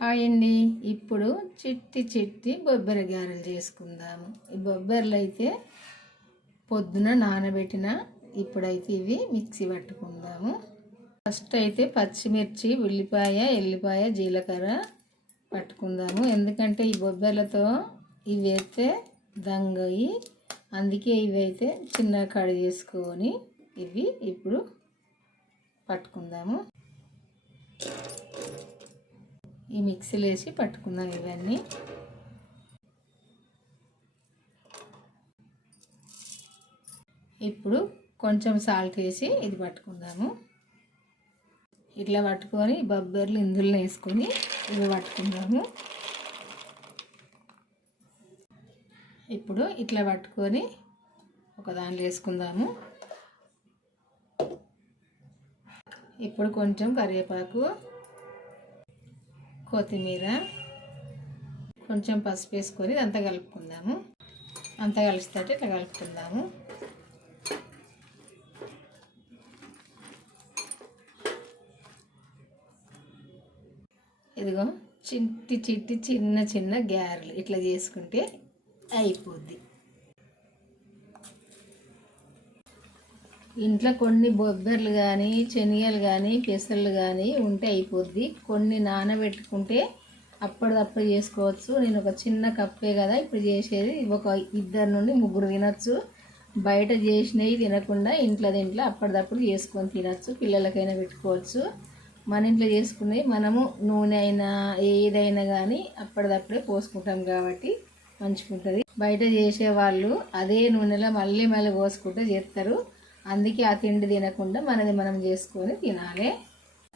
Hi అండి ఇప్పుడు చిట్టి చిట్టి బొబ్బరి గారెలు చేసుకుందాము. ఈ బొబ్బర్లు అయితే పొద్దున నానబెట్టిన ఇప్పుడైతే ఇవి మిక్సీ పట్టుకుందాము. ఫస్ట్ అయితే పచ్చిమిర్చి ఉల్లిపాయ ఎల్లిపాయ జీలకర్ర పట్టుకుందాము. ఎందుకంటే ఈ బొబ్బర్లతో ఇవి అయితే దంగయి అందుకే ఇవి అయితే చిన్న కడ చేసుకొని ఇవి ఇప్పుడు పట్టుకుందాము. ఈ మిక్సీలో వేసి పట్టుకుందాం ఇవన్నీ. ఇప్పుడు కొంచెం సాల్ట్ వేసి ఇది పట్టుకుందాము. ఇట్లా పట్టుకొని బొబ్బర్లు ఇందులో వేసుకొని ఇవి పట్టుకుందాము. ఇప్పుడు ఇట్లా పట్టుకొని ఒక దాంట్లో వేసుకుందాము. ఇప్పుడు కొంచెం కరివేపాకు కొత్తిమీర కొంచెం పసుపు వేసుకొని అంతా కలుపుకుందాము. అంతా కలిసేటట్టు ఇట్లా కలుపుకుందాము. ఇదిగో చిట్టి చిట్టి చిన్న చిన్న గ్యారెలు ఇట్లా చేసుకుంటే అయిపోద్ది. ఇంట్లో కొన్ని బొబ్బర్లు కానీ శనగలు కానీ పెసర్లు కానీ ఉంటే అయిపోద్ది. కొన్ని నానబెట్టుకుంటే అప్పటిదప్పుడు చేసుకోవచ్చు. నేను ఒక చిన్న కప్పే కదా ఇప్పుడు చేసేది. ఒక ఇద్దరు నుండి ముగ్గురు తినచ్చు. బయట చేసినవి తినకుండా ఇంట్లో దీంట్లో అప్పటిదప్పుడు చేసుకొని తినచ్చు. పిల్లలకైనా పెట్టుకోవచ్చు. మన ఇంట్లో చేసుకునేవి మనము నూనె అయినా ఏదైనా కానీ అప్పటిదప్పుడే పోసుకుంటాం కాబట్టి మంచిగా ఉంటుంది బయట చేసేవాళ్ళు అదే నూనెలో మళ్ళీ మళ్ళీ పోసుకుంటే చేస్తారు అందుకే ఆ తిండి తినకుండా మనది మనం చేసుకొని తినాలి.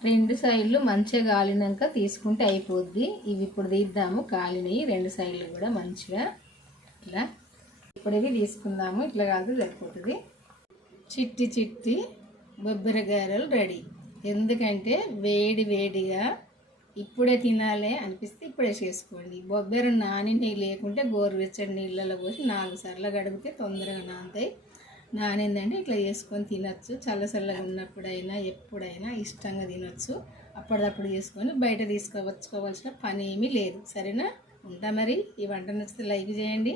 రెండు సైడ్లు మంచిగా కాలినాక తీసుకుంటే అయిపోద్ది. ఇవి ఇప్పుడు తీద్దాము. కాలినవి రెండు సైడ్లు కూడా మంచిగా ఇట్లా ఇప్పుడు ఇవి తీసుకుందాము. ఇట్లా కాదు సరిపోతుంది. చిట్టి చిట్టి బొబ్బరగారలు రెడీ. ఎందుకంటే వేడి వేడిగా ఇప్పుడే తినాలి అనిపిస్తే ఇప్పుడే చేసుకోండి. బొబ్బెర నాని నెయ్యి లేకుంటే గోరువెచ్చడి నీళ్ళలో పోసి నాలుగు సార్లు గడిపితే తొందరగా నాంతాయి నానిందండి. ఇట్లా చేసుకొని తినచ్చు. చల్ల చల్లగా ఉన్నప్పుడైనా ఎప్పుడైనా ఇష్టంగా తినచ్చు. అప్పటిదప్పుడు చేసుకొని బయట తీసుకోవచ్చుకోవాల్సిన పని ఏమీ లేదు. సరేనా? ఉంటా మరి. ఈ వంట నచ్చితే లైక్ చేయండి.